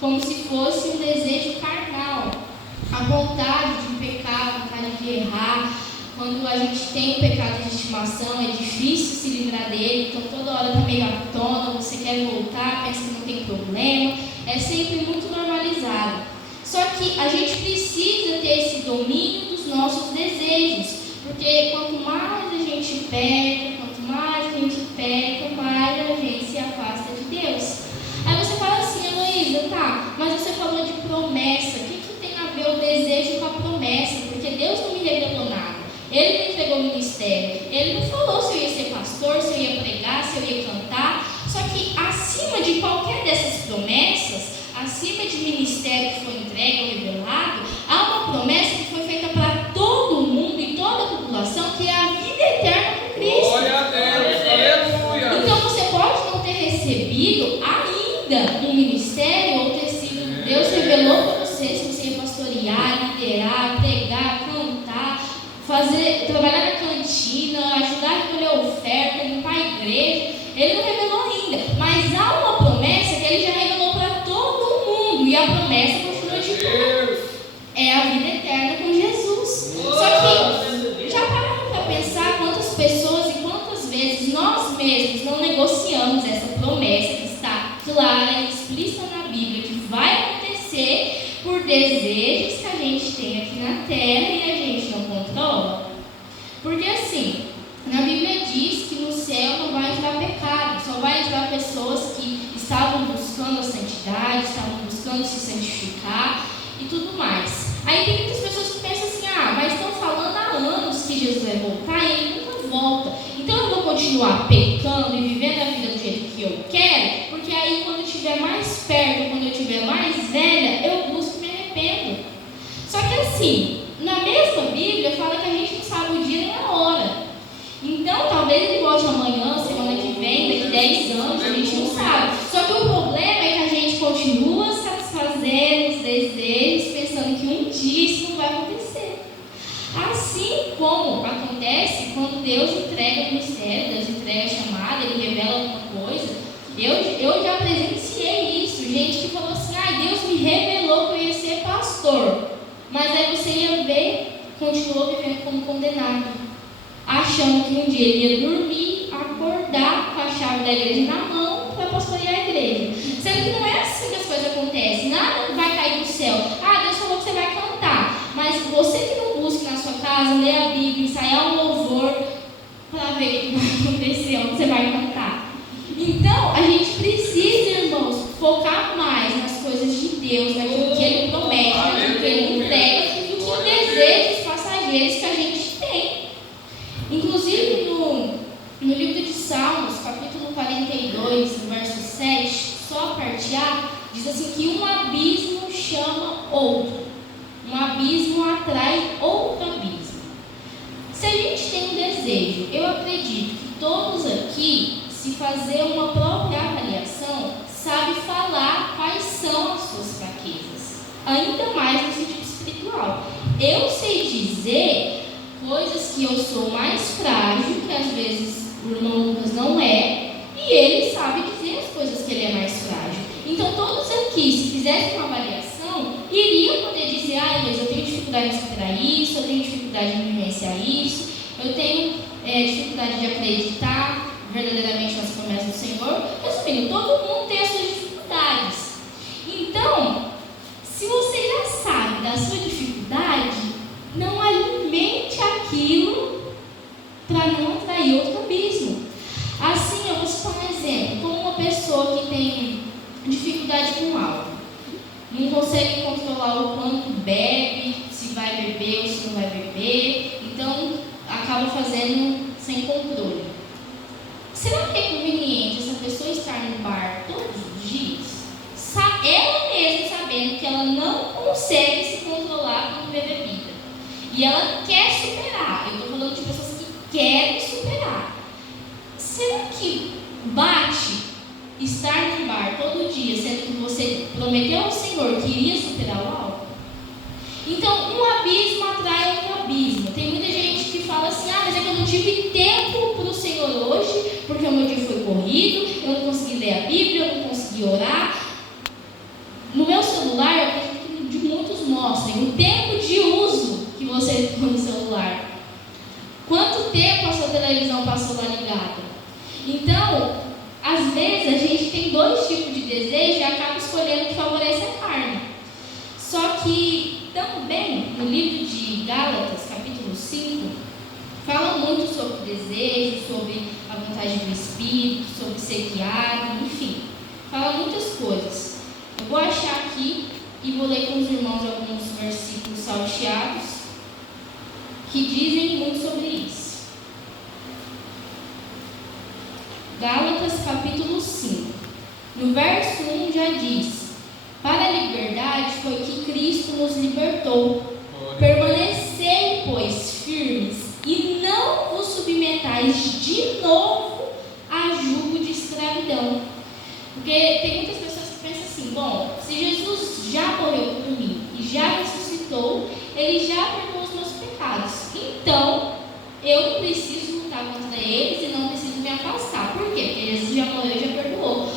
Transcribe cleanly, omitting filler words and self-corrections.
como se fosse um desejo carnal. A vontade de pecar, a vontade de errar. Quando a gente tem um pecado de estimação, é difícil se livrar dele, então toda hora está meio à tona, você quer voltar, pensa que não tem problema, é sempre muito normalizado. Só que a gente precisa ter esse domínio dos nossos desejos, porque quanto mais a gente peca, mais a gente se afasta de Deus. Aí você fala assim, Heloísa, tá, mas você falou de promessa, o que tem a ver o desejo com a promessa? Porque Deus não me revelou nada. Ele me entregou o ministério. Ele não falou se eu ia ser pastor, se eu ia pregar, se eu ia cantar. Só que acima de qualquer dessas promessas, acima de ministério que foi entregue ou revelado, há uma promessa que foi feita para todo mundo e toda a população, que é a vida eterna com Cristo. Glória a Deus, aleluia. Então você pode não ter recebido ainda um ministério ou ter sido, Deus revelou para você se você ia pastorear, liderar, pregar, cantar, trabalhar na cantina, ajudar a recolher oferta, limpar a igreja. Ele não revelou ainda, mas há uma promessa que ele já revelou para todo mundo, e a promessa continua de pé. É a vida eterna com Jesus. Só que já pararam para pensar quantas pessoas e quantas vezes nós mesmos não negociamos essa promessa que está clara e explícita na Bíblia, que vai acontecer por desejos que a gente tem aqui na terra e a gente não controla? Porque assim, na Bíblia diz que no céu não vai entrar pecado, só vai entrar pessoas que estavam buscando a santidade, estavam buscando se santificar e tudo mais. Aí tem muitas pessoas que pensam assim, mas estão falando há anos que Jesus vai voltar e ele nunca volta. Então eu vou continuar pecando e vivendo a vida do jeito que eu quero, porque aí quando eu estiver mais perto, quando eu estiver mais velha, eu busco e me arrependo. Só que assim, na mesma Bíblia fala que a gente não sabe o dia nem a hora. Então talvez ele volte amanhã, semana que vem, daqui 10 anos, a gente não sabe. Só que o problema é que a gente continua satisfazendo os desejos, pensando que um dia isso não vai acontecer. Assim como acontece quando Deus entrega o mistério, Deus entrega a chamada, Ele revela alguma coisa. Eu já presenciei isso, gente que falou assim, Deus me revelou que eu ia ser pastor. Mas aí você ia ver, continuou vivendo como condenado, achando que um dia ele ia dormir, acordar com a chave da igreja na mão para pastorear a igreja. Sendo que não é assim que as coisas acontecem, nada vai cair do céu. Deus falou que você vai cantar, mas você que não busca na sua casa, ler a Bíblia, ensaiar um louvor para ver o que vai acontecer, onde você vai cantar. Então, a gente precisa, irmãos, focar mais nas coisas de Deus, naquilo que Ele promete, naquilo que Ele entrega, do que em desejos passageiros que a gente tem. Inclusive, no livro de Salmos, capítulo 42, no verso 7, só a parte A, diz assim que um abismo chama outro. Um abismo atrai outro abismo. Se a gente tem um desejo, eu acredito que todos aqui, se fazer uma própria avaliação, sabe falar quais são as suas fraquezas, ainda mais no sentido espiritual. Eu sei dizer coisas que eu sou mais frágil, que às vezes o irmão Lucas não é, e ele sabe dizer as coisas que ele é mais frágil. Então todos aqui, se fizessem uma avaliação, iriam poder dizer, mas eu tenho dificuldade de superar isso, eu tenho dificuldade de vivenciar isso, eu tenho dificuldade de acreditar verdadeiramente nas promessas do Senhor. Resumindo, todo mundo tem as suas dificuldades. Então, se você já sabe da sua dificuldade, não alimente aquilo para não atrair outro abismo. Assim, eu vou citar um exemplo, como uma pessoa que tem dificuldade com álcool, não consegue controlar o quanto bebe, se vai beber ou se não vai beber, então acaba fazendo sem controle. Será que é conveniente essa pessoa estar no bar todos os dias? Ela mesma sabendo que ela não consegue se controlar quando bebe bebida. E ela quer superar. Eu estou falando de pessoas que querem superar. Será que bate estar no bar todo dia, sendo que você prometeu ao Senhor que iria superar o álcool? Então, um abismo atrai outro abismo. Tem muita gente que fala assim, mas é que eu não tive tempo para o Senhor hoje, porque o meu dia foi corrido, eu não consegui ler a Bíblia, eu não consegui orar. No meu Então, às vezes a gente tem dois tipos de desejo e acaba escolhendo o que favorece a carne. Só que também no livro de Gálatas, capítulo 5, fala muito sobre desejo, sobre a vontade do Espírito, sobre ser guiado, enfim, fala muitas coisas. Eu vou achar aqui e vou ler com os irmãos alguns versículos salteados que dizem muito sobre isso. Gálatas capítulo 5, no verso 1 já diz: para a liberdade foi que Cristo nos libertou. Permanecei, pois, firmes e não vos submetais de novo a jugo de escravidão. Porque tem muitas pessoas que pensam assim: bom, se Jesus já morreu por mim e já ressuscitou, Ele já perdoou os meus pecados, então eu não preciso lutar contra eles e não preciso me afastar. Por quê? Porque Jesus já morreu e já perdoou.